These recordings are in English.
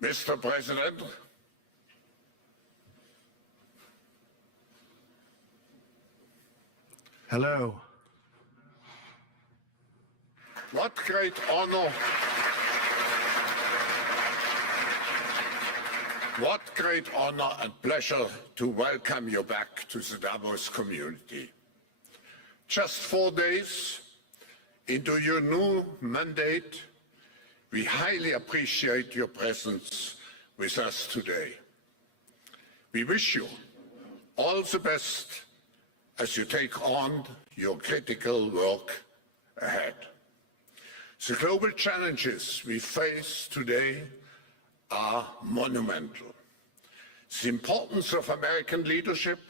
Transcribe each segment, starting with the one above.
Mr. President, hello. what great honor, and pleasure to welcome you back to the Davos community. Just 4 days into your new mandate, we highly appreciate your presence with us today. We wish you all the best as you take on your critical work ahead. The global challenges we face today are monumental. The importance of American leadership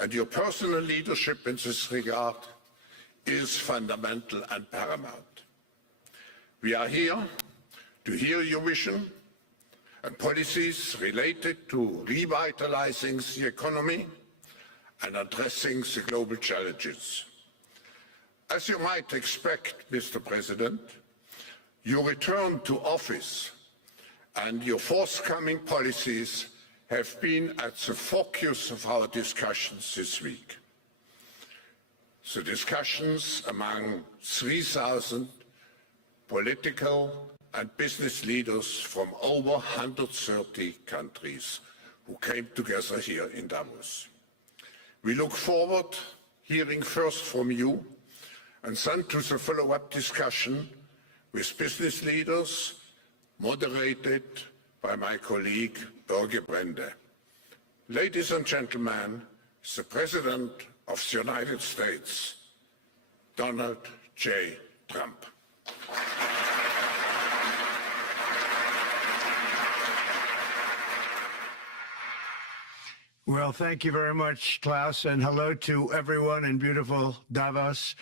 and your personal leadership in this regard is fundamental and paramount. We are here to hear your vision and policies related to revitalizing the economy and addressing the global challenges. As you might expect, Mr. President, your return to office and your forthcoming policies have been at the focus of our discussions this week. The discussions among 3,000 political and business leaders from over 130 countries who came together here in Davos. We look forward to hearing first from you and then to the follow-up discussion with business leaders, moderated by my colleague Børge Brende. Ladies and gentlemen, the President of the United States, Donald J. Trump. Well, thank you very much, Klaus, and hello to everyone in beautiful Davos.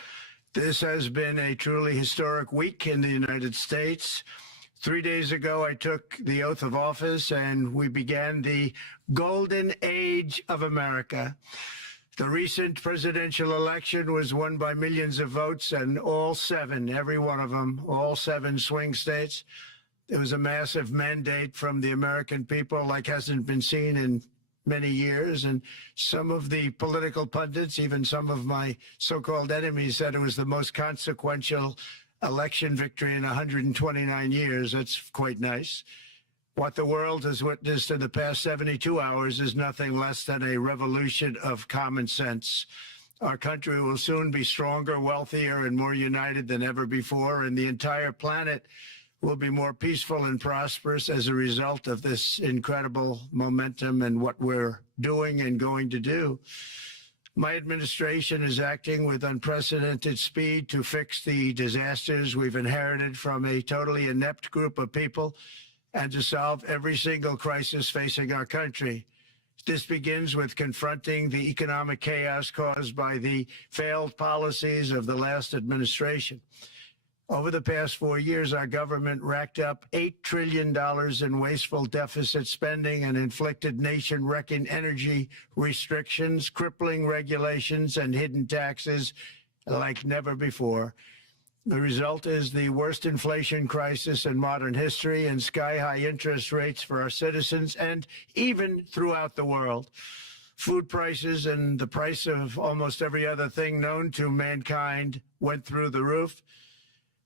This has been a truly historic week in the United States. 3 days ago, I took the oath of office, and we began the golden age of America. The recent presidential election was won by millions of votes, and all 7, every one of them, all 7 swing states. It was a massive mandate from the American people like hasn't been seen in many years, and some of the political pundits, even some of my so-called enemies, said it was the most consequential election victory in 129 years. That's quite nice. What the world has witnessed in the past 72 hours is nothing less than a revolution of common sense. Our country will soon be stronger, wealthier, and more united than ever before, and the entire planet will be more peaceful and prosperous as a result of this incredible momentum and what we're doing and going to do. My administration is acting with unprecedented speed to fix the disasters we've inherited from a totally inept group of people and to solve every single crisis facing our country. This begins with confronting the economic chaos caused by the failed policies of the last administration. Over the past 4 years, our government racked up $8 trillion in wasteful deficit spending and inflicted nation-wrecking energy restrictions, crippling regulations, and hidden taxes like never before. The result is the worst inflation crisis in modern history and sky-high interest rates for our citizens and even throughout the world. Food prices and the price of almost every other thing known to mankind went through the roof.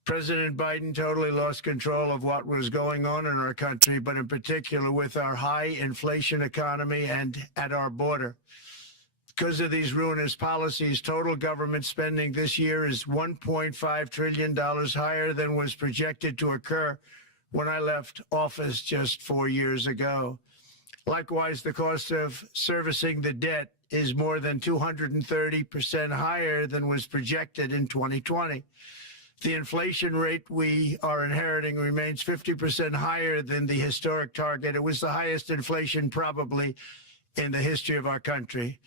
President Biden totally lost control of what was going on in our country, but in particular with our high inflation economy and at our border. Because of these ruinous policies, total government spending this year is $1.5 trillion higher than was projected to occur when I left office just 4 years ago. Likewise, the cost of servicing the debt is more than 230% higher than was projected in 2020. The inflation rate we are inheriting remains 50% higher than the historic target. It was the highest inflation probably in the history of our country.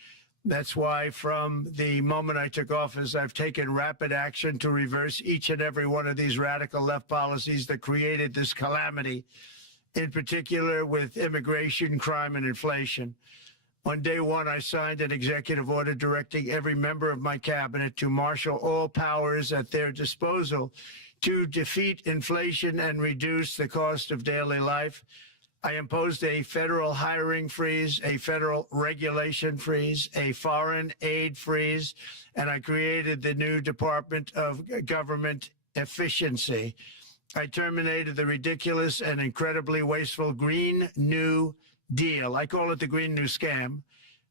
That's why from the moment I took office, I've taken rapid action to reverse each and every one of these radical left policies that created this calamity, in particular with immigration, crime, and inflation. On day one, I signed an executive order directing every member of my cabinet to marshal all powers at their disposal to defeat inflation and reduce the cost of daily life. I imposed a federal hiring freeze, a federal regulation freeze, a foreign aid freeze, and I created the new Department of Government Efficiency. I terminated the ridiculous and incredibly wasteful Green New Deal. I call it the Green New Scam.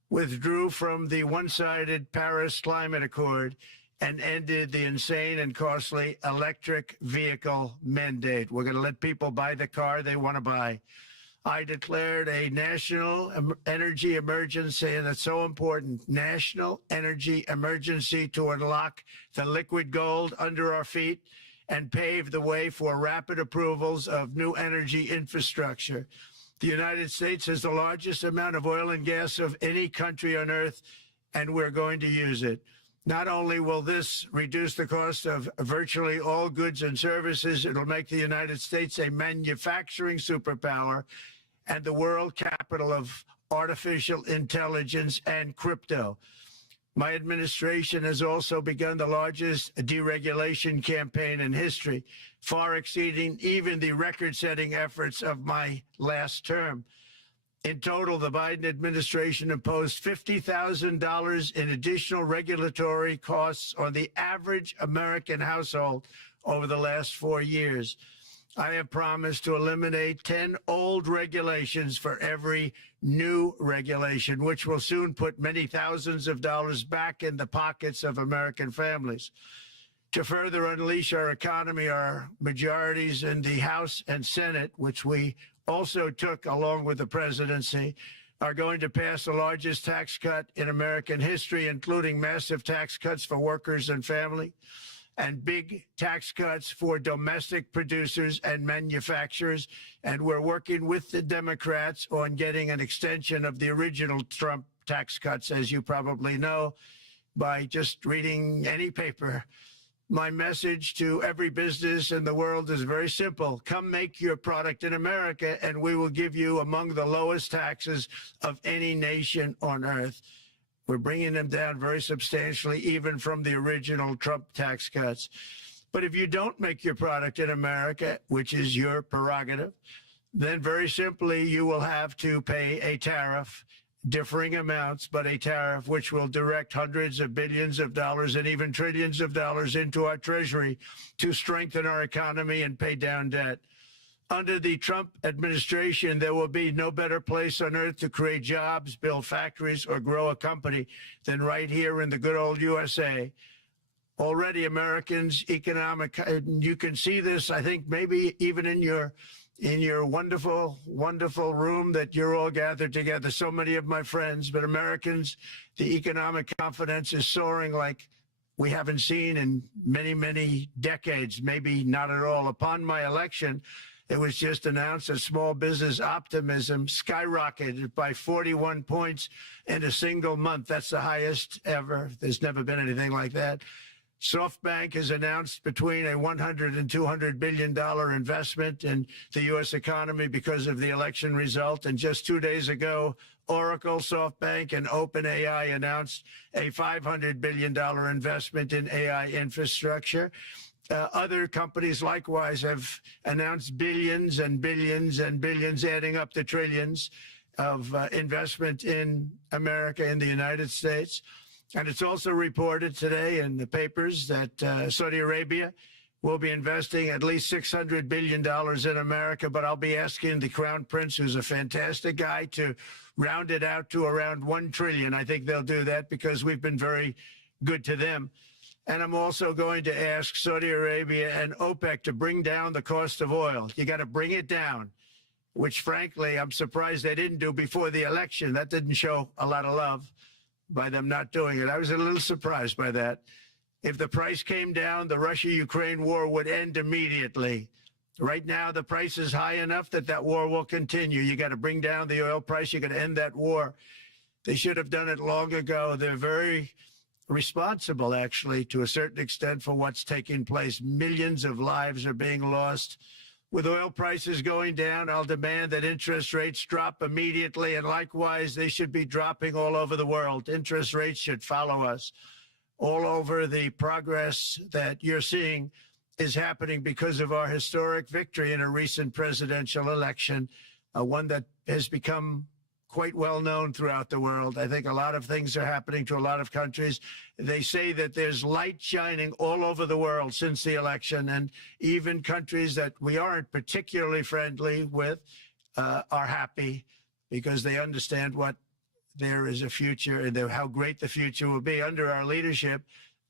Withdrew from the one-sided Paris Climate Accord and ended the insane and costly electric vehicle mandate. We're going to let people buy the car they want to buy. I declared a national energy emergency, and it's so important, national energy emergency to unlock the liquid gold under our feet and pave the way for rapid approvals of new energy infrastructure. The United States has the largest amount of oil and gas of any country on earth, and we're going to use it. Not only will this reduce the cost of virtually all goods and services, it'll make the United States a manufacturing superpower and the world capital of artificial intelligence and crypto. My administration has also begun the largest deregulation campaign in history, far exceeding even the record-setting efforts of my last term. In total, the Biden administration imposed $50,000 in additional regulatory costs on the average American household over the last 4 years. I have promised to eliminate 10 old regulations for every new regulation, which will soon put many thousands of dollars back in the pockets of American families. To further unleash our economy, our majorities in the House and Senate, which we also took along with the presidency, are going to pass the largest tax cut in American history, including massive tax cuts for workers and family, and big tax cuts for domestic producers and manufacturers. And we're working with the Democrats on getting an extension of the original Trump tax cuts, as you probably know, by just reading any paper. My message to every business in the world is very simple. Come make your product in America, and we will give you among the lowest taxes of any nation on earth. We're bringing them down very substantially, even from the original Trump tax cuts. But if you don't make your product in America, which is your prerogative, then very simply you will have to pay a tariff, differing amounts, but a tariff which will direct hundreds of billions of dollars and even trillions of dollars into our treasury to strengthen our economy and pay down debt. Under the Trump administration, there will be no better place on earth to create jobs, build factories, or grow a company than right here in the good old USA. Already Americans' economic, you can see this, I think, maybe even in your wonderful, wonderful room that you're all gathered together, so many of my friends, but Americans, the economic confidence is soaring like we haven't seen in many, many decades, maybe not at all. Upon my election, it was just announced that small business optimism skyrocketed by 41 points in a single month. That's the highest ever. There's never been anything like that. SoftBank has announced between a $100 and $200 billion investment in the U.S. economy because of the election result. And just 2 days ago, Oracle, SoftBank, and OpenAI announced a $500 billion investment in AI infrastructure. Other companies likewise have announced billions and billions and billions, adding up to trillions of investment in America, in the United States. And it's also reported today in the papers that Saudi Arabia will be investing at least $600 billion in America. But I'll be asking the Crown Prince, who's a fantastic guy, to round it out to around $1 trillion. I think they'll do that because we've been very good to them. And I'm also going to ask Saudi Arabia and OPEC to bring down the cost of oil. You got to bring it down, which, frankly, I'm surprised they didn't do before the election. That didn't show a lot of love by them not doing it. I was a little surprised by that. If the price came down, the Russia-Ukraine war would end immediately. Right now, the price is high enough that that war will continue. You got to bring down the oil price. You got to end that war. They should have done it long ago. They're very responsible, actually, to a certain extent, for what's taking place. Millions of lives are being lost. With oil prices going down, I'll demand that interest rates drop immediately, and likewise, they should be dropping all over the world. Interest rates should follow us. All over, the progress that you're seeing is happening because of our historic victory in a recent presidential election. one that has become quite well known throughout the world. I think a lot of things are happening to a lot of countries. They say that there's light shining all over the world since the election, and even countries that we aren't particularly friendly with are happy because they understand what there is a future and how great the future will be. Under our leadership,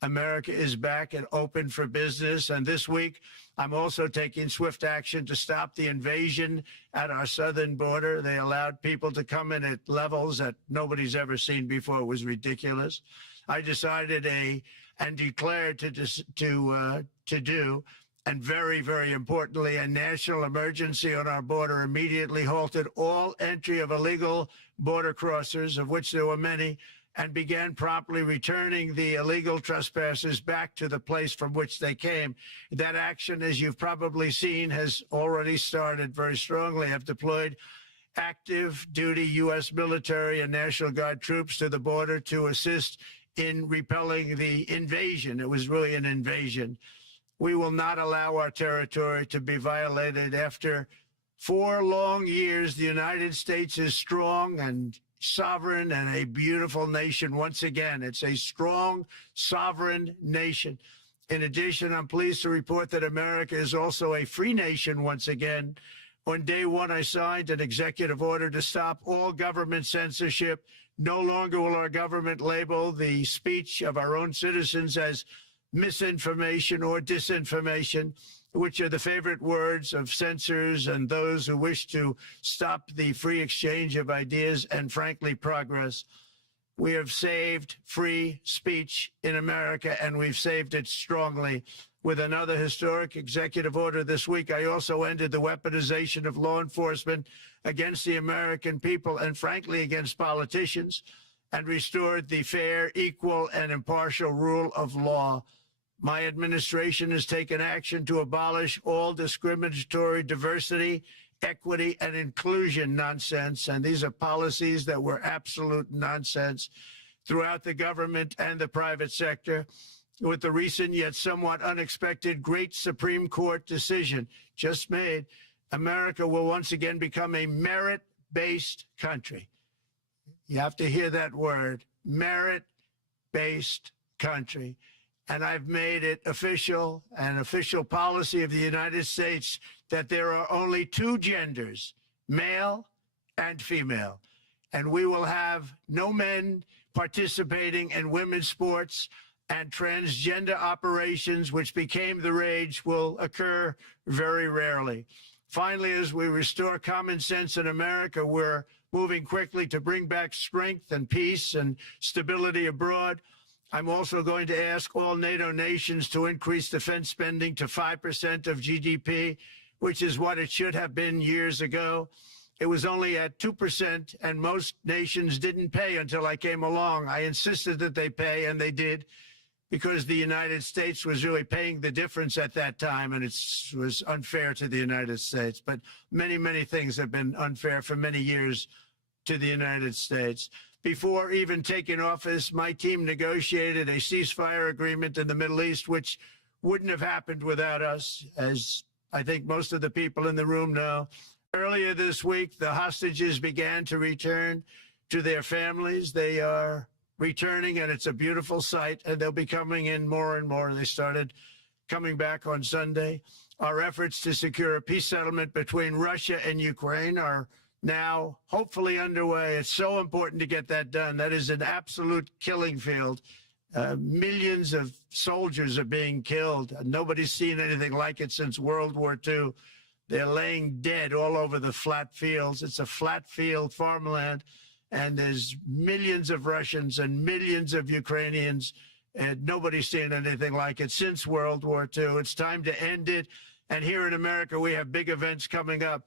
America is back and open for business. And this week, I'm also taking swift action to stop the invasion at our southern border. They allowed people to come in at levels that nobody's ever seen before. It was ridiculous. I decided and declared to do, and very, very importantly, a national emergency on our border, immediately halted all entry of illegal border crossers, of which there were many, and began promptly returning the illegal trespassers back to the place from which they came. That action, as you've probably seen, has already started very strongly. I've deployed active duty U.S. military and National Guard troops to the border to assist in repelling the invasion. It was really an invasion. We will not allow our territory to be violated. After 4 long years, the United States is strong and sovereign and a beautiful nation once again. It's a strong, sovereign nation. In addition, I'm pleased to report that America is also a free nation once again. On day one, I signed an executive order to stop all government censorship. No longer will our government label the speech of our own citizens as misinformation or disinformation, which are the favorite words of censors and those who wish to stop the free exchange of ideas and, frankly, progress. We have saved free speech in America, and we've saved it strongly. With another historic executive order this week, I also ended the weaponization of law enforcement against the American people and, frankly, against politicians, and restored the fair, equal, and impartial rule of law. My administration has taken action to abolish all discriminatory diversity, equity, and inclusion nonsense. And these are policies that were absolute nonsense throughout the government and the private sector. With the recent yet somewhat unexpected great Supreme Court decision just made, America will once again become a merit-based country. You have to hear that word, merit-based country. And I've made it official, an official policy of the United States, that there are only 2 genders, male and female. And we will have no men participating in women's sports, and transgender operations, which became the rage, will occur very rarely. Finally, as we restore common sense in America, we're moving quickly to bring back strength and peace and stability abroad. I'm also going to ask all NATO nations to increase defense spending to 5% of GDP, which is what it should have been years ago. It was only at 2%, and most nations didn't pay until I came along. I insisted that they pay, and they did, because the United States was really paying the difference at that time, and it was unfair to the United States. But many, many things have been unfair for many years to the United States. Before even taking office, my team negotiated a ceasefire agreement in the Middle East, which wouldn't have happened without us, as I think most of the people in the room know. Earlier this week, the hostages began to return to their families. They are returning, and it's a beautiful sight, and they'll be coming in more and more. They started coming back on Sunday. Our efforts to secure a peace settlement between Russia and Ukraine are now hopefully underway. It's so important to get that done. That is an absolute killing field. Millions of soldiers are being killed. Nobody's seen anything like it since World War II. They're laying dead all over the flat fields. It's a flat field farmland, and there's millions of Russians and millions of Ukrainians, and nobody's seen anything like it since World War II. It's time to end it. And here in America, we have big events coming up.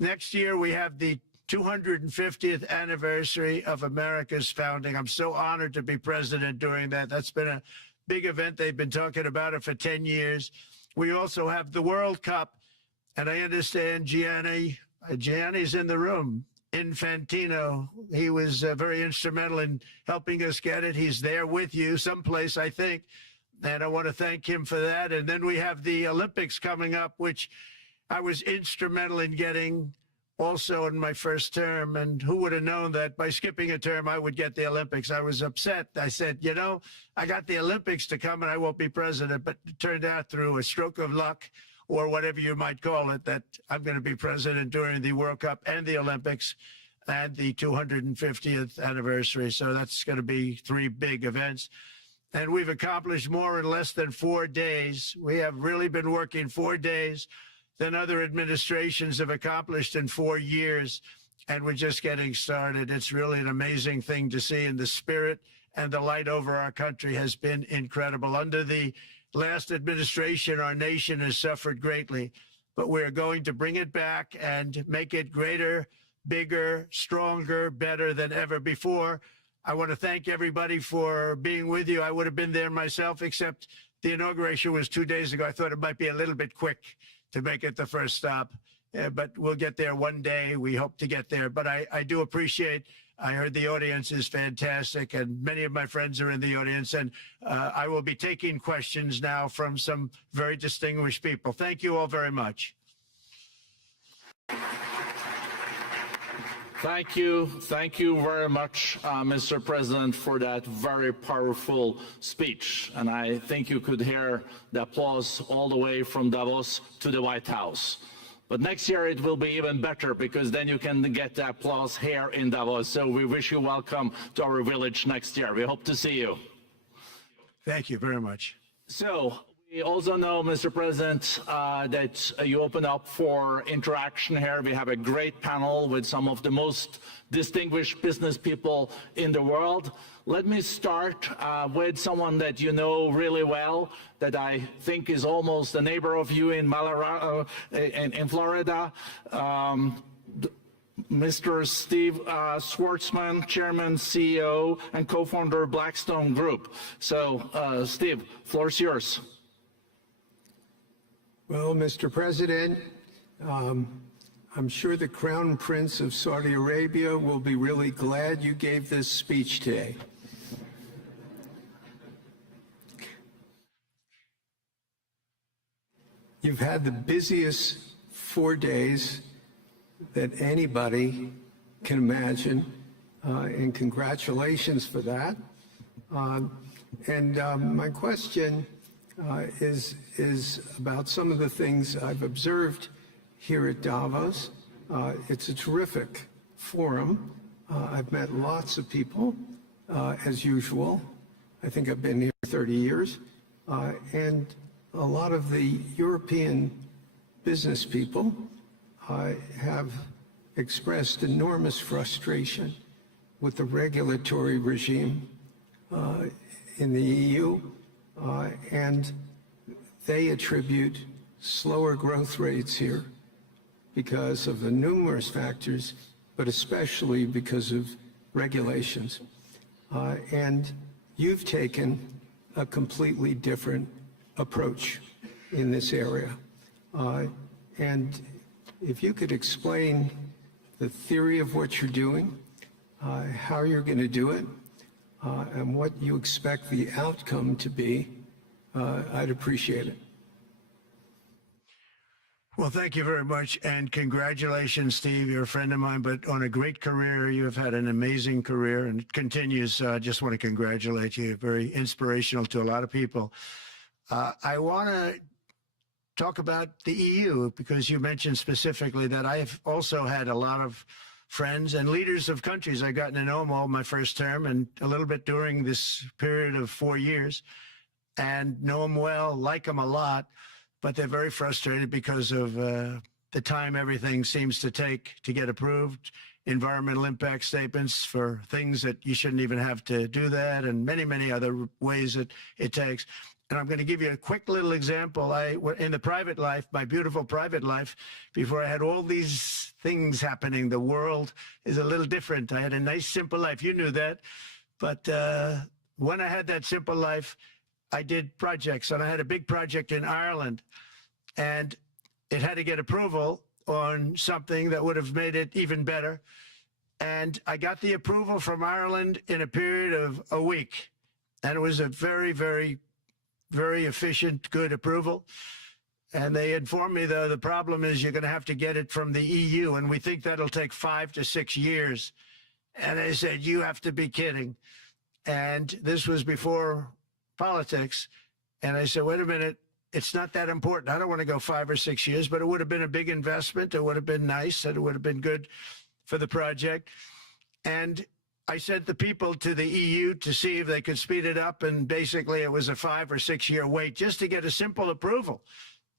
Next year, we have the 250th anniversary of America's founding. I'm so honored to be president during that. That's been a big event. They've been talking about it for 10 years. We also have the World Cup, and I understand Gianni's in the room. Infantino, he was very instrumental in helping us get it. He's there with you someplace, I think, and I want to thank him for that. And then we have the Olympics coming up, which I was instrumental in getting also in my first term. And who would have known that by skipping a term, I would get the Olympics? I was upset. I said, you know, I got the Olympics to come and I won't be president. But it turned out through a stroke of luck, or whatever you might call it, that I'm going to be president during the World Cup and the Olympics and the 250th anniversary. So that's going to be three big events. And we've accomplished more in less than 4 days. We have really been working 4 days than other administrations have accomplished in 4 years. And we're just getting started. It's really an amazing thing to see. And the spirit and the light over our country has been incredible. Under the last administration, our nation has suffered greatly, but we're going to bring it back and make it greater, bigger, stronger, better than ever before. I want to thank everybody for being with you. I would have been there myself, except the inauguration was 2 days ago. I thought it might be a little bit quick to make it the first stop, but we'll get there one day. We hope to get there. But I do appreciate, I heard the audience is fantastic, and many of my friends are in the audience, and I will be taking questions now from some very distinguished people. Thank you all very much. Thank you very much, Mr. President, for that very powerful speech. And I think you could hear the applause all the way from Davos to the White House. But next year it will be even better, because then you can get the applause here in Davos. So we wish you welcome to our village next year. We hope to see you. Thank you very much. So we also know, Mr. President, that you open up for interaction here. We have a great panel with some of the most distinguished business people in the world. Let me start with someone that you know really well, that I think is almost a neighbor of you in Florida. Mr. Steve Schwarzman, Chairman, CEO, and co-founder of Blackstone Group. So, Steve, floor is yours. Well, Mr. President, I'm sure the Crown Prince of Saudi Arabia will be really glad you gave this speech today. You've had the busiest 4 days that anybody can imagine, and congratulations for that. My question is about some of the things I've observed here at Davos. It's a terrific forum. I've met lots of people, as usual. I think I've been here 30 years. And a lot of the European business people have expressed enormous frustration with the regulatory regime in the EU. And they attribute slower growth rates here because of the numerous factors, but especially because of regulations. And you've taken a completely different approach in this area. And if you could explain the theory of what you're doing, how you're going to do it, and what you expect the outcome to be, I'd appreciate it. Well, thank you very much, and congratulations, Steve. You're a friend of mine, but on a great career. You've had an amazing career, and it continues. I just want to congratulate you. Very inspirational to a lot of people. I want to talk about the EU, because you mentioned specifically that I've also had a lot of friends and leaders of countries. I've gotten to know them all my first term and a little bit during this period of 4 years, and know them well, like them a lot, but they're very frustrated because of the time everything seems to take to get approved, environmental impact statements for things that you shouldn't even have to do that, and many, many other ways that it takes. And I'm going to give you a quick little example. In the private life, my beautiful private life, before I had all these things happening, the world is a little different. I had a nice, simple life. You knew that. But when I had that simple life, I did projects. And I had a big project in Ireland. And it had to get approval on something that would have made it even better. And I got the approval from Ireland in a period of a week. And it was a very, very, very efficient, good approval. And they informed me, though, the problem is you're going to have to get it from the EU, and we think that'll take 5 to 6 years. And I said, you have to be kidding. And this was before politics. And I said, wait a minute, it's not that important. I don't want to go 5 or 6 years, but it would have been a big investment. It would have been nice, and it would have been good for the project. And I sent the people to the EU to see if they could speed it up. And basically, it was a 5 or 6 year wait just to get a simple approval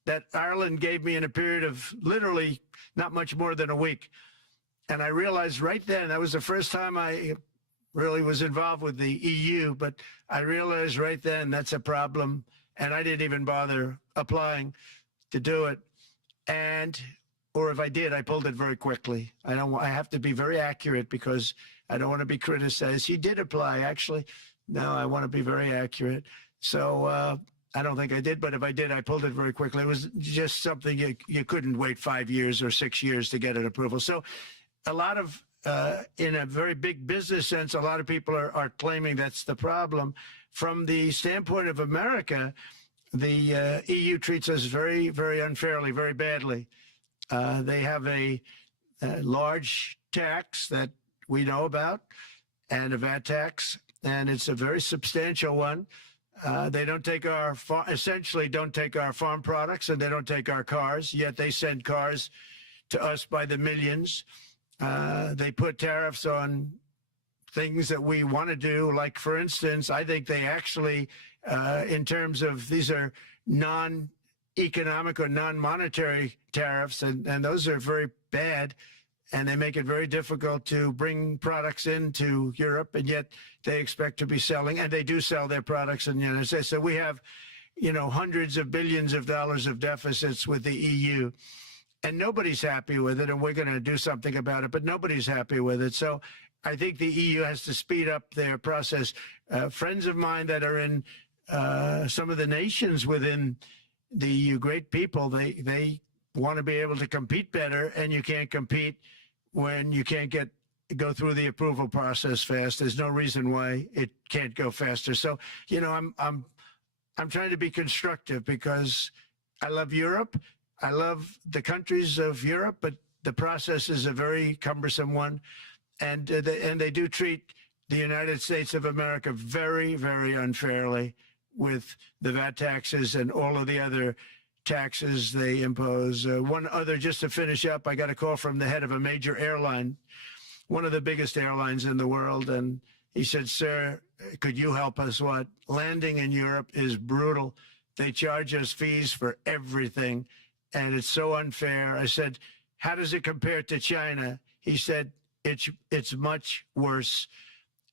that Ireland gave me in a period of literally not much more than a week. And I realized right then, that was the first time I really was involved with the EU, but I realized right then that's a problem. And I didn't even bother applying to do it. Or if I did, I pulled it very quickly. I have to be very accurate because I don't want to be criticized. He did apply, actually. No, I want to be very accurate. So I don't think I did, but if I did, I pulled it very quickly. It was just something you couldn't wait 5 years or 6 years to get an approval. So a lot of, in a very big business sense, a lot of people are claiming that's the problem. From the standpoint of America, the EU treats us very, very unfairly, very badly. They have a large tax that we know about, and a VAT tax, and it's a very substantial one. They don't take essentially don't take our farm products, and they don't take our cars, yet they send cars to us by the millions. They put tariffs on things that we want to do. Like, for instance, I think they actually, in terms of, these are non-economic or non-monetary tariffs, and those are very bad. And they make it very difficult to bring products into Europe, and yet they expect to be selling, and they do sell their products in the United States. So we have, hundreds of billions of dollars of deficits with the EU, and nobody's happy with it, and we're going to do something about it, but nobody's happy with it. So I think the EU has to speed up their process. Friends of mine that are in some of the nations within the EU, great people, they want to be able to compete better, and you can't compete when you can't go through the approval process fast. There's no reason why it can't go faster. So, I'm trying to be constructive because I love Europe. I love the countries of Europe, but the process is a very cumbersome one. And they do treat the United States of America very, very unfairly with the VAT taxes and all of the other taxes they impose. One other, just to finish up, I got a call from the head of a major airline, one of the biggest airlines in the world, and he said, sir, could you help us? What? Landing in Europe is brutal. They charge us fees for everything, and it's so unfair. I said, how does it compare to China? He said, it's much worse.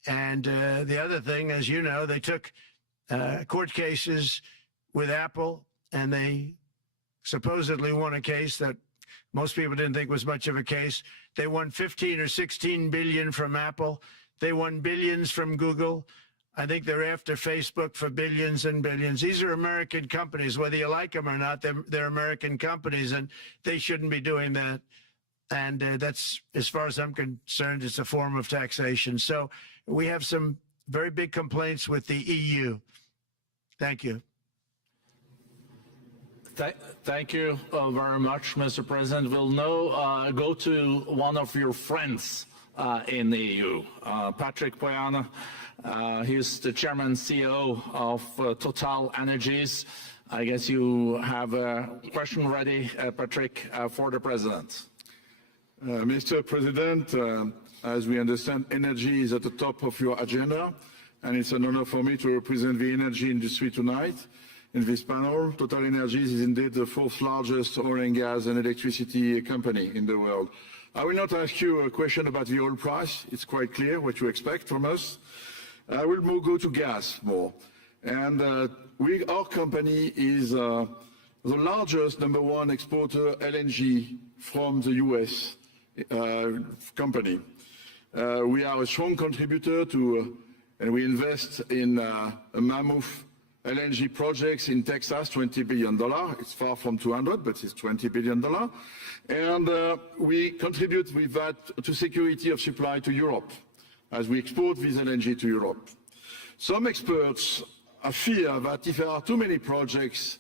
And the other thing, as you know, they took court cases with Apple, and they supposedly won a case that most people didn't think was much of a case. They won 15 or 16 billion from Apple. They won billions from Google. I think they're after Facebook for billions and billions. These are American companies, whether you like them or not. They're American companies, and they shouldn't be doing that. And that's, as far as I'm concerned, it's a form of taxation. So we have some very big complaints with the EU. Thank you. Thank you very much, Mr. President. We'll now go to one of your friends in the EU, Patrick Pouyanné. He's the chairman and CEO of Total Energies. I guess you have a question ready, Patrick, for the president. Mr. President, as we understand, energy is at the top of your agenda, and it's an honor for me to represent the energy industry tonight. In this panel, Total Energies is indeed the fourth largest oil and gas and electricity company in the world. I will not ask you a question about the oil price. It's quite clear what you expect from us. I will go to gas more. And our company is the largest #1 exporter LNG from the US company. We are a strong contributor to, and we invest in a mammoth LNG projects in Texas, $20 billion. It's far from 200, but it's $20 billion. And we contribute with that to security of supply to Europe, as we export this LNG to Europe. Some experts fear that if there are too many projects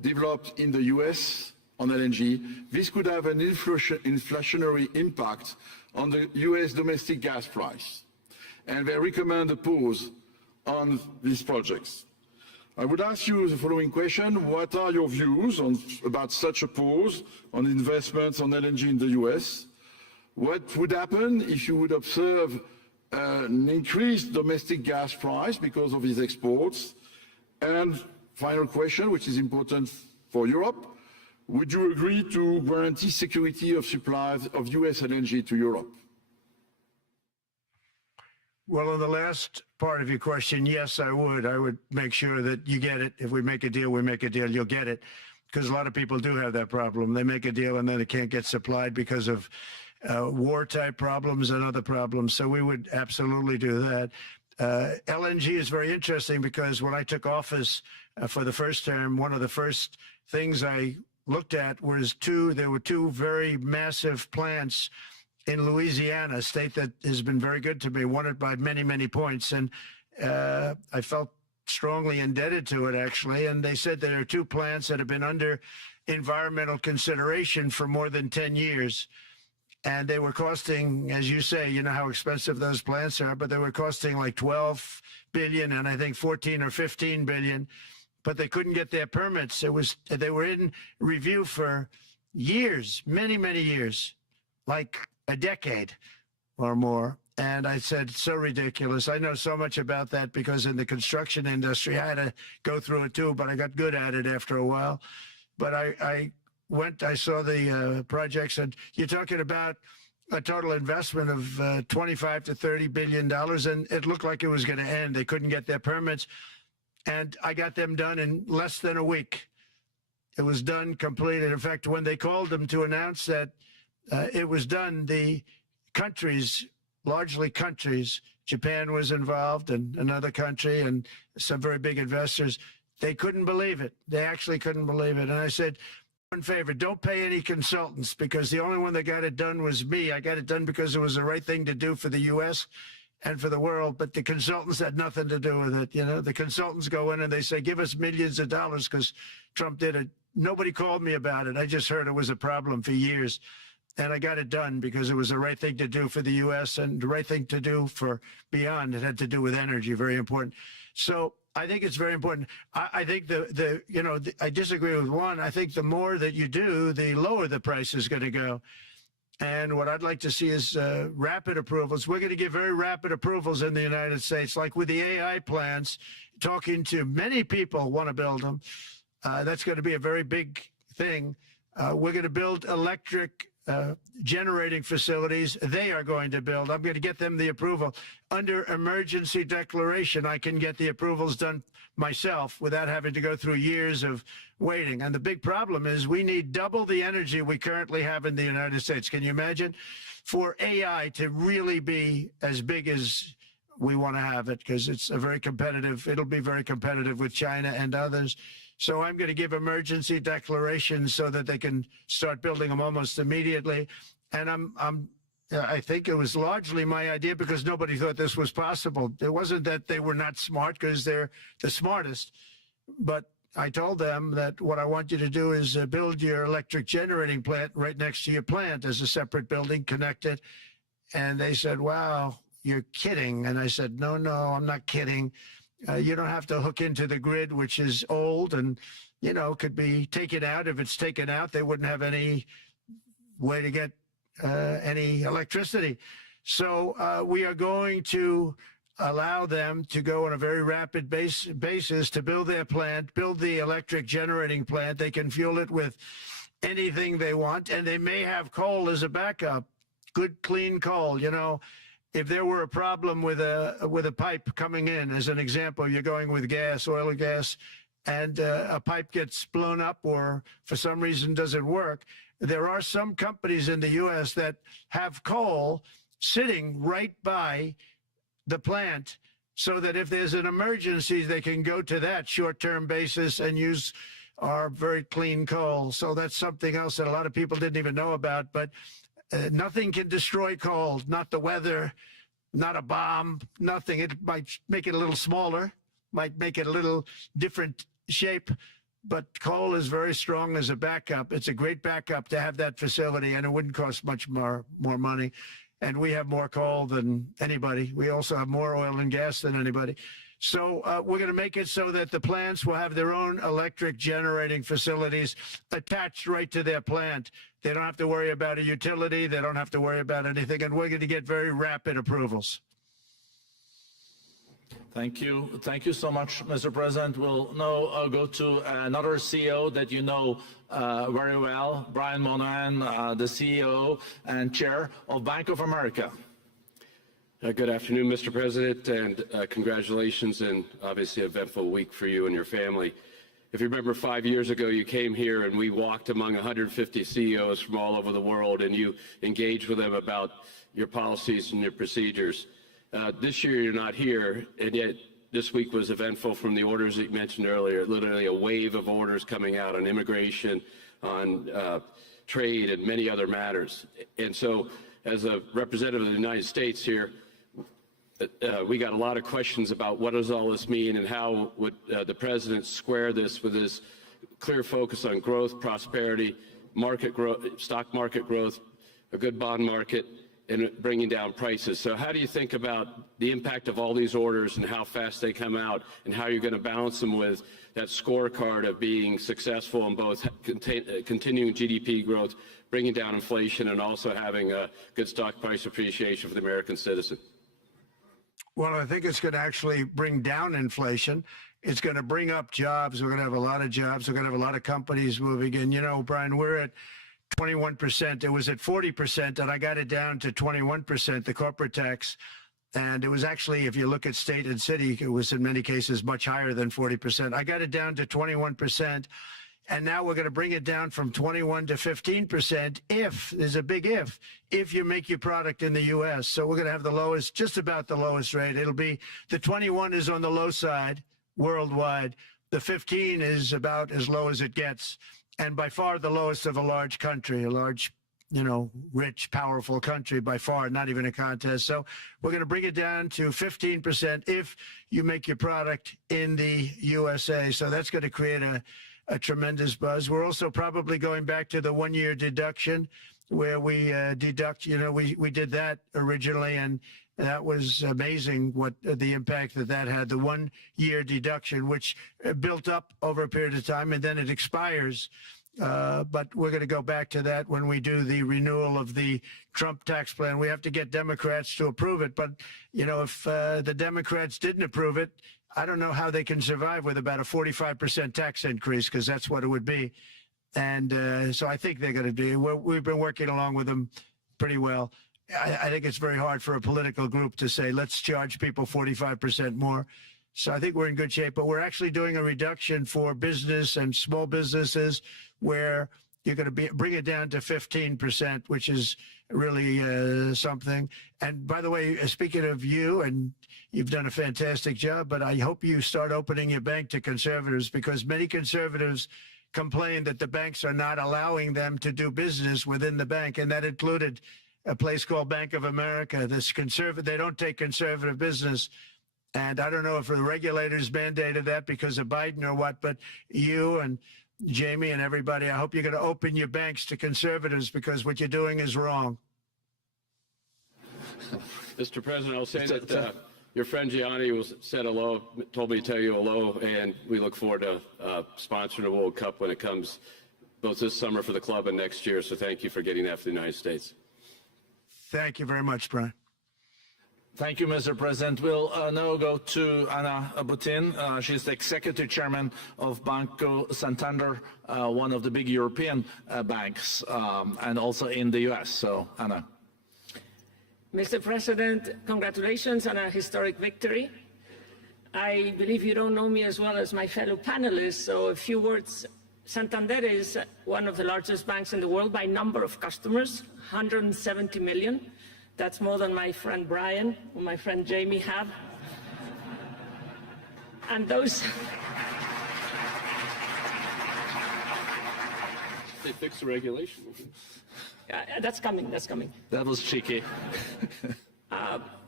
developed in the US on LNG, this could have an inflationary impact on the US domestic gas price. And they recommend a pause on these projects. I would ask you the following question. What are your views about such a pause on investments on LNG in the US? What would happen if you would observe an increased domestic gas price because of these exports? And final question, which is important for Europe, would you agree to guarantee security of supplies of US LNG to Europe? Well, on the last part of your question, yes, I would. I would make sure that you get it. If we make a deal, we make a deal, you'll get it. Because a lot of people do have that problem. They make a deal and then it can't get supplied because of war-type problems and other problems. So we would absolutely do that. LNG is very interesting because when I took office for the first term, one of the first things I looked at was there were two very massive plants in Louisiana, a state that has been very good to me, won it by many, many points. And I felt strongly indebted to it, actually. And they said there are two plants that have been under environmental consideration for more than 10 years. And they were costing, as you say, you know how expensive those plants are, but they were costing like 12 billion and I think 14 or 15 billion, but they couldn't get their permits. They were in review for years, many, many years, like a decade or more. And I said, so ridiculous. I know so much about that because in the construction industry, I had to go through it too, but I got good at it after a while. But I saw the projects, and you're talking about a total investment of 25 to $30 billion, and it looked like it was going to end. They couldn't get their permits, and I got them done in less than a week. It was done, completed. In fact, when they called them to announce that it was done, the countries, largely countries, Japan was involved and another country and some very big investors, they couldn't believe it. They actually couldn't believe it. And I said, one favor, don't pay any consultants, because the only one that got it done was me. I got it done because it was the right thing to do for the U.S. and for the world, but the consultants had nothing to do with it. You know, the consultants go in and they say, give us millions of dollars because Trump did it. Nobody called me about it. I just heard it was a problem for years. And I got it done because it was the right thing to do for the U.S. and the right thing to do for beyond. It had to do with energy, very important. So I think it's very important. I think I disagree with one. I think the more that you do, the lower the price is going to go. And what I'd like to see is rapid approvals. We're going to give very rapid approvals in the United States, like with the AI plants, talking to many people want to build them. That's going to be a very big thing. We're going to build electric generating facilities. They are going to build. I'm going to get them the approval. Under emergency declaration, I can get the approvals done myself without having to go through years of waiting. And the big problem is we need double the energy we currently have in the United States. Can you imagine? For AI to really be as big as we want to have it, because it's a very competitive, it'll be very competitive with China and others. So I'm going to give emergency declarations so that they can start building them almost immediately. And I think it was largely my idea because nobody thought this was possible. It wasn't that they were not smart, because they're the smartest. But I told them that what I want you to do is build your electric generating plant right next to your plant as a separate building connected. And they said, wow, you're kidding. And I said, no, I'm not kidding. You don't have to hook into the grid, which is old and, could be taken out. If it's taken out, they wouldn't have any way to get any electricity. So we are going to allow them to go on a very rapid basis to build their plant, build the electric generating plant. They can fuel it with anything they want, and they may have coal as a backup, good, clean coal, If there were a problem with a pipe coming in, as an example, you're going with gas, oil or gas, and a pipe gets blown up or for some reason doesn't work, there are some companies in the U.S. that have coal sitting right by the plant so that if there's an emergency, they can go to that short-term basis and use our very clean coal. So that's something else that a lot of people didn't even know about, but nothing can destroy coal, not the weather, not a bomb, nothing. It might make it a little smaller, might make it a little different shape, but coal is very strong as a backup. It's a great backup to have that facility, and it wouldn't cost much more money. And we have more coal than anybody. We also have more oil and gas than anybody. So we're going to make it so that the plants will have their own electric generating facilities attached right to their plant. They don't have to worry about a utility. They don't have to worry about anything. And we're going to get very rapid approvals. Thank you. Thank you so much, Mr. President. We'll now go to another CEO that you know very well, Brian Moynihan, the CEO and Chair of Bank of America. Good afternoon, Mr. President, and congratulations and obviously an eventful week for you and your family. If you remember 5 years ago, you came here and we walked among 150 CEOs from all over the world and you engaged with them about your policies and your procedures. This year you're not here, and yet this week was eventful from the orders that you mentioned earlier, literally a wave of orders coming out on immigration, on trade, and many other matters. And so as a representative of the United States here, we got a lot of questions about what does all this mean and how would the president square this with his clear focus on growth, prosperity, market growth, stock market growth, a good bond market, and bringing down prices. So how do you think about the impact of all these orders and how fast they come out and how you're going to balance them with that scorecard of being successful in both continuing GDP growth, bringing down inflation, and also having a good stock price appreciation for the American citizen? Well, I think it's going to actually bring down inflation. It's going to bring up jobs. We're going to have a lot of jobs. We're going to have a lot of companies moving in. You know, Brian, we're at 21%. It was at 40%, and I got it down to 21%, the corporate tax. And it was actually, if you look at state and city, it was in many cases much higher than 40%. I got it down to 21%. And now we're going to bring it down from 21 to 15% if, there's a big if you make your product in the U.S. So we're going to have the lowest, just about the lowest rate. It'll be, the 21 is on the low side worldwide. The 15 is about as low as it gets. And by far the lowest of a large country, a large, you know, rich, powerful country by far, not even a contest. So we're going to bring it down to 15% if you make your product in the USA. So that's going to create a tremendous buzz. We're also probably going back to the 1 year deduction where we deduct, you know, we did that originally, and that was amazing what the impact that had, the 1 year deduction, which built up over a period of time and then it expires. But we're going to go back to that when we do the renewal of the Trump tax plan. We have to get Democrats to approve it. But, you know, if the Democrats didn't approve it, I don't know how they can survive with about a 45% tax increase, because that's what it would be. And so I think they're going to be, we've been working along with them pretty well. I think it's very hard for a political group to say, let's charge people 45% more. So I think we're in good shape, but we're actually doing a reduction for business and small businesses where you're going to bring it down to 15%, which is really something. And by the way, speaking of you, and you've done a fantastic job, but I hope you start opening your bank to conservatives, because many conservatives complain that the banks are not allowing them to do business within the bank, and that included a place called Bank of America. They don't take conservative business. And I don't know if the regulators mandated that because of Biden or what, but you and Jamie and everybody, I hope you're going to open your banks to conservatives, because what you're doing is wrong. Mr. President, I'll say that your friend Gianni said hello, told me to tell you hello, and we look forward to sponsoring the World Cup when it comes, both this summer for the club and next year. So thank you for getting that for the United States. Thank you very much, Brian. Thank you, Mr. President. We'll now go to Anna Butin. She's the executive chairman of Banco Santander, one of the big European banks, and also in the U.S. So, Anna. Mr. President, congratulations on a historic victory. I believe you don't know me as well as my fellow panelists, so a few words. Santander is one of the largest banks in the world by number of customers, 170 million. That's more than my friend Brian or my friend Jamie have. And those... They fixed the regulation. That's coming, that's coming. That was cheeky.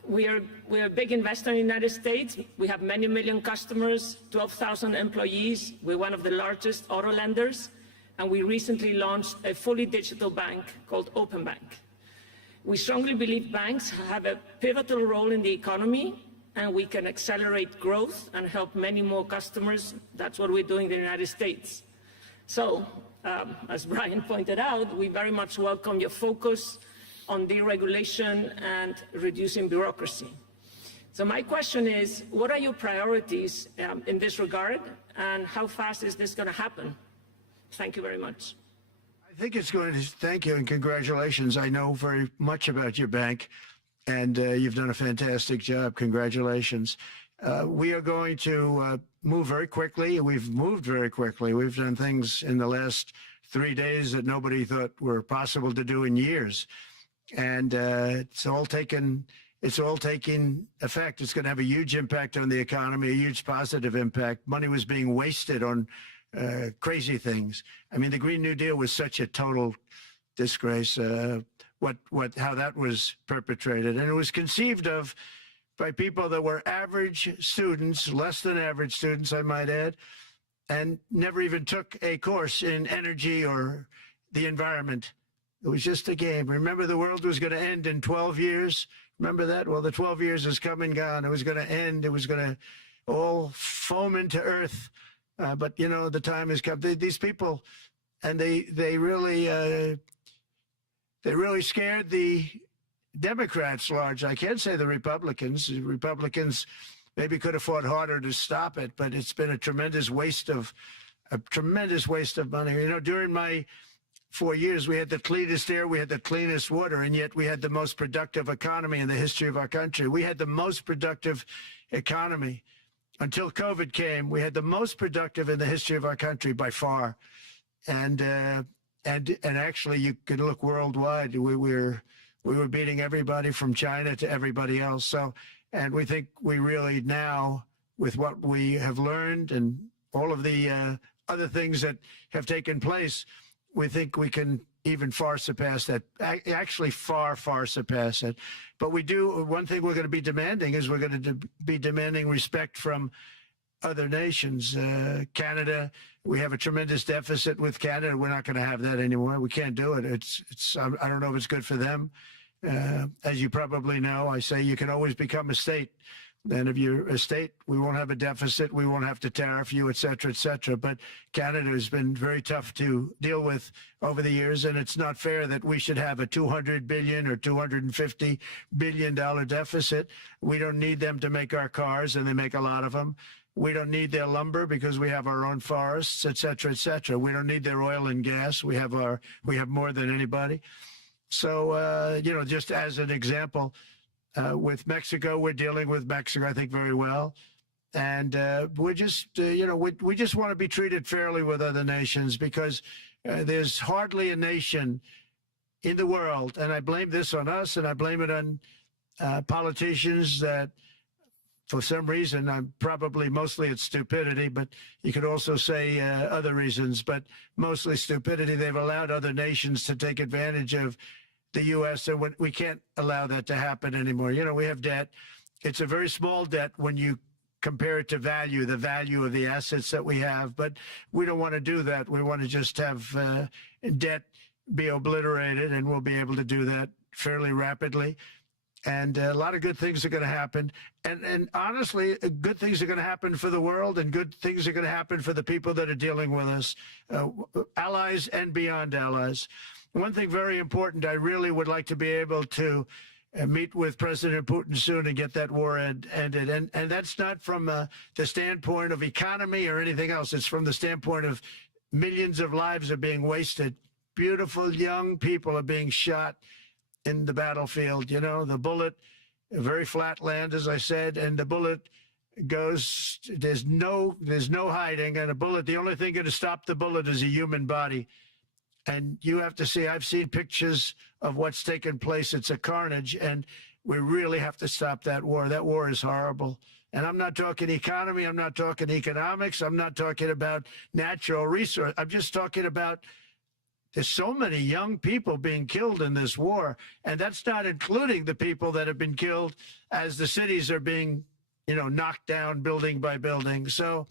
we're a big investor in the United States. We have many million customers, 12,000 employees. We're one of the largest auto lenders, and we recently launched a fully digital bank called Open Bank. We strongly believe banks have a pivotal role in the economy, and we can accelerate growth and help many more customers. That's what we're doing in the United States. So, as Brian pointed out, we very much welcome your focus on deregulation and reducing bureaucracy. So my question is, what are your priorities in this regard, and how fast is this going to happen? Thank you very much. I think it's going to, thank you and congratulations. I know very much about your bank, and you've done a fantastic job. Congratulations. We are going to move very quickly. We've moved very quickly. We've done things in the last 3 days that nobody thought were possible to do in years. And it's all taking effect. It's going to have a huge impact on the economy, a huge positive impact. Money was being wasted on crazy things. I mean, the Green New Deal was such a total disgrace, how that was perpetrated. And it was conceived of by people that were average students, less than average students, I might add, and never even took a course in energy or the environment. It was just a game. Remember, the world was going to end in 12 years. Remember that? Well, the 12 years has come and gone. It was going to end. It was going to all foam into earth. But, you know, the time has come. These people, and they really scared the Democrats large. I can't say the Republicans. The Republicans maybe could have fought harder to stop it, but it's been a tremendous waste of money. You know, during my 4 years, we had the cleanest air, we had the cleanest water, and yet we had the most productive economy in the history of our country. We had the most productive economy until COVID came. We had the most productive in the history of our country by far, and actually, you can look worldwide. We were beating everybody from China to everybody else. So, and we think we really now, with what we have learned and all of the other things that have taken place, we think we can even far surpass that, actually far surpass it. But we do, one thing we're going to be demanding is we're going to be demanding respect from other nations. Canada, we have a tremendous deficit with Canada. We're not going to have that anymore. We can't do it. I don't know if it's good for them. As you probably know, I say you can always become a state. And if you're a state, we won't have a deficit. We won't have to tariff you, et cetera, et cetera. But Canada has been very tough to deal with over the years. And it's not fair that we should have a $200 billion or $250 billion deficit. We don't need them to make our cars, and they make a lot of them. We don't need their lumber because we have our own forests, et cetera, et cetera. We don't need their oil and gas. We have more than anybody. So, you know, just as an example, with Mexico, we're dealing with Mexico, I think, very well. And we're just, you know, we just want to be treated fairly with other nations, because there's hardly a nation in the world, and I blame this on us, and I blame it on politicians that, for some reason, mostly it's stupidity, but you could also say other reasons, but mostly stupidity. They've allowed other nations to take advantage of the U.S., and we can't allow that to happen anymore. You know, we have debt. It's a very small debt when you compare it to the value of the assets that we have, but we don't want to do that. We want to just have debt be obliterated, and we'll be able to do that fairly rapidly. And a lot of good things are going to happen. And honestly, good things are going to happen for the world, and good things are going to happen for the people that are dealing with us, allies and beyond allies. One thing very important, I really would like to be able to meet with President Putin soon and get that war ended. And that's not from the standpoint of economy or anything else. It's from the standpoint of millions of lives are being wasted. Beautiful young people are being shot in the battlefield. You know, the bullet, very flat land, as I said, and the bullet goes, there's no hiding. And a bullet, the only thing going to stop the bullet is a human body. And you have to see, I've seen pictures of what's taken place. It's a carnage, and we really have to stop that war. That war is horrible. And I'm not talking economy. I'm not talking economics. I'm not talking about natural resource. I'm just talking about There's so many young people being killed in this war, and that's not including the people that have been killed as the cities are being, knocked down building by building. So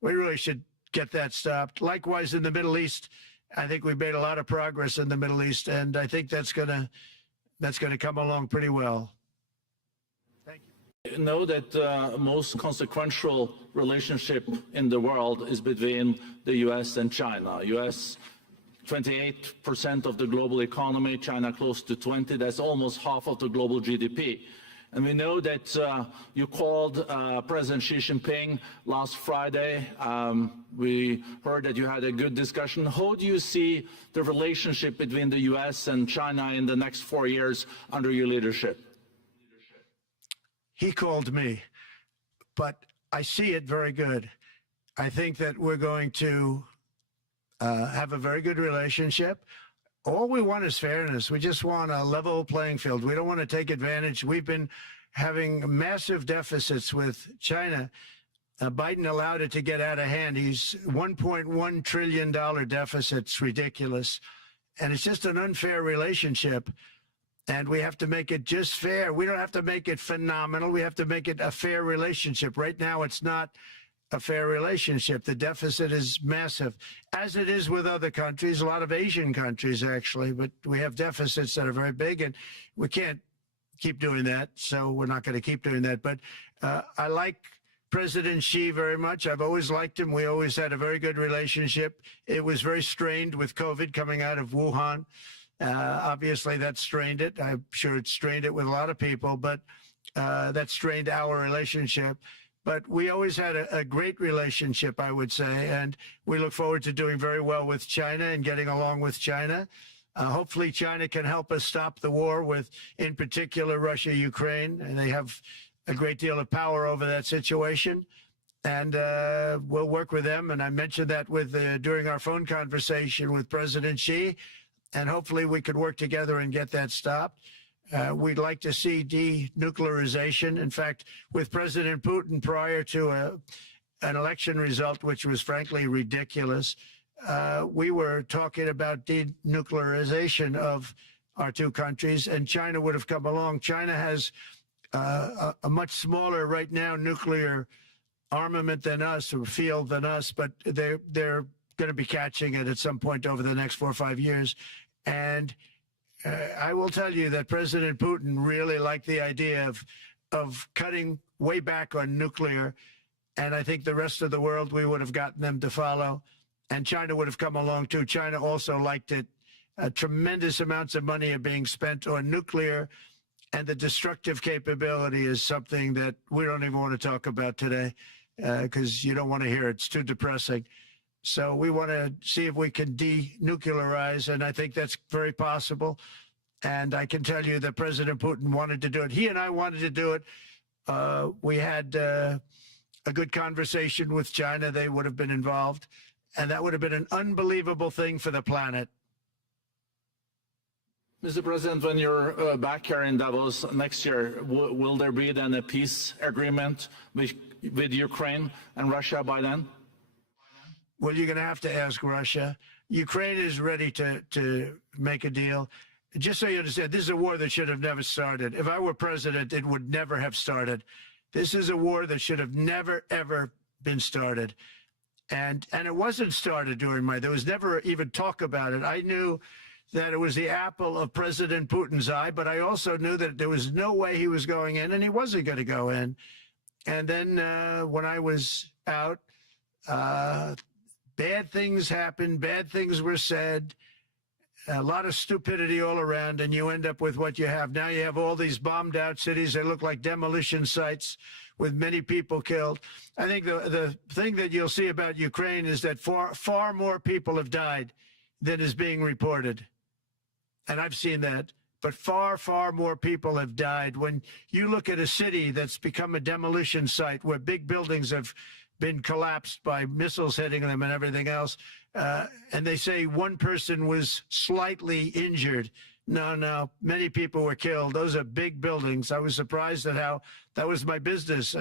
we really should get that stopped. Likewise, in the Middle East, I think we've made a lot of progress in the Middle East, and I think that's gonna come along pretty well. Thank you. Know that the most consequential relationship in the world is between the U.S. and China. U.S. 28% of the global economy, China close to 20. That's almost half of the global GDP. And we know that you called President Xi Jinping last Friday. We heard that you had a good discussion. How do you see the relationship between the U.S. and China in the next 4 years under your leadership? He called me, but I see it very good. I think that we're going to have a very good relationship. All we want is fairness. We just want a level playing field. We don't want to take advantage. We've been having massive deficits with China. Biden allowed it to get out of hand. He's $1.1 trillion deficit. It's ridiculous. And it's just an unfair relationship. And we have to make it just fair. We don't have to make it phenomenal. We have to make it a fair relationship. Right now, it's not a fair relationship. The deficit is massive, as it is with other countries, a lot of Asian countries, actually. But we have deficits that are very big, and we can't keep doing that. So we're not going to keep doing that. But I like President Xi very much. I've always liked him. We always had a very good relationship. It was very strained with COVID coming out of Wuhan. Obviously, that strained it. I'm sure it strained it with a lot of people, but that strained our relationship. But we always had a great relationship, I would say, and we look forward to doing very well with China and getting along with China. Hopefully, China can help us stop the war with, in particular, Russia, Ukraine, and they have a great deal of power over that situation. And we'll work with them. And I mentioned that during our phone conversation with President Xi, and hopefully we could work together and get that stopped. We'd like to see denuclearization. In fact, with President Putin, prior to an election result, which was frankly ridiculous, we were talking about denuclearization of our two countries, and China would have come along. China has a much smaller, right now, nuclear armament than us, or field than us, but they're going to be catching it at some point over the next 4 or 5 years. And I will tell you that President Putin really liked the idea of cutting way back on nuclear. And I think the rest of the world, we would have gotten them to follow. And China would have come along too. China also liked it. Tremendous amounts of money are being spent on nuclear. And the destructive capability is something that we don't even want to talk about today because you don't want to hear it. It's too depressing. So we want to see if we can denuclearize, and I think that's very possible. And I can tell you that President Putin wanted to do it. He and I wanted to do it. We had a good conversation with China. They would have been involved, and that would have been an unbelievable thing for the planet. Mr. President, when you're back here in Davos next year, will there be then a peace agreement with Ukraine and Russia by then? Well, you're going to have to ask Russia. Ukraine is ready to make a deal. Just so you understand, this is a war that should have never started. If I were president, it would never have started. This is a war that should have never, ever been started. And it wasn't started during there was never even talk about it. I knew that it was the apple of President Putin's eye, but I also knew that there was no way he was going in, and he wasn't going to go in. And then when I was out, bad things happened, bad things were said, a lot of stupidity all around, and you end up with what you have. Now you have all these bombed out cities. They look like demolition sites with many people killed. I think the thing that you'll see about Ukraine is that far more people have died than is being reported. And I've seen that. But far, far more people have died. When you look at a city that's become a demolition site where big buildings have been collapsed by missiles hitting them and everything else, and they say one person was slightly injured. No, many people were killed. Those are big buildings. I was surprised at how that was my business.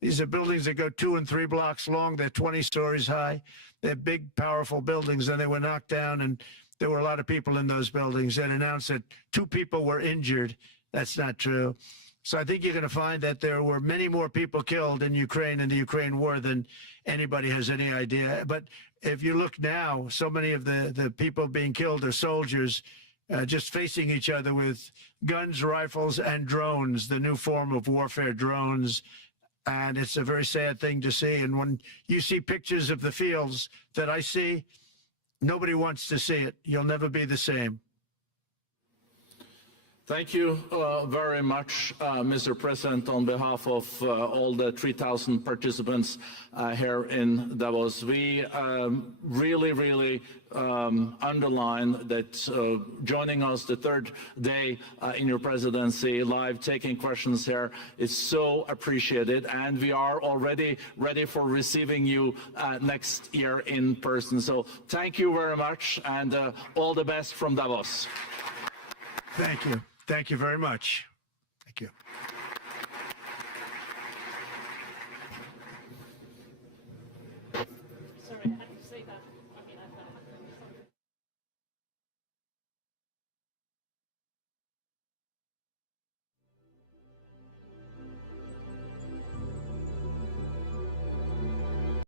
These are buildings that go 2 and 3 blocks long. They're 20 stories high. They're big, powerful buildings, and they were knocked down. And there were a lot of people in those buildings that announced that 2 people were injured. That's not true. So I think you're going to find that there were many more people killed in Ukraine in the Ukraine war than anybody has any idea. But if you look now, so many of the people being killed are soldiers just facing each other with guns, rifles, and drones, the new form of warfare, drones. And it's a very sad thing to see. And when you see pictures of the fields that I see, nobody wants to see it. You'll never be the same. Thank you very much, Mr. President, on behalf of all the 3,000 participants here in Davos. We really underline that joining us the 3rd day in your presidency, live taking questions here is so appreciated, and we are already ready for receiving you next year in person. So thank you very much, and all the best from Davos. Thank you. Thank you very much. Thank you.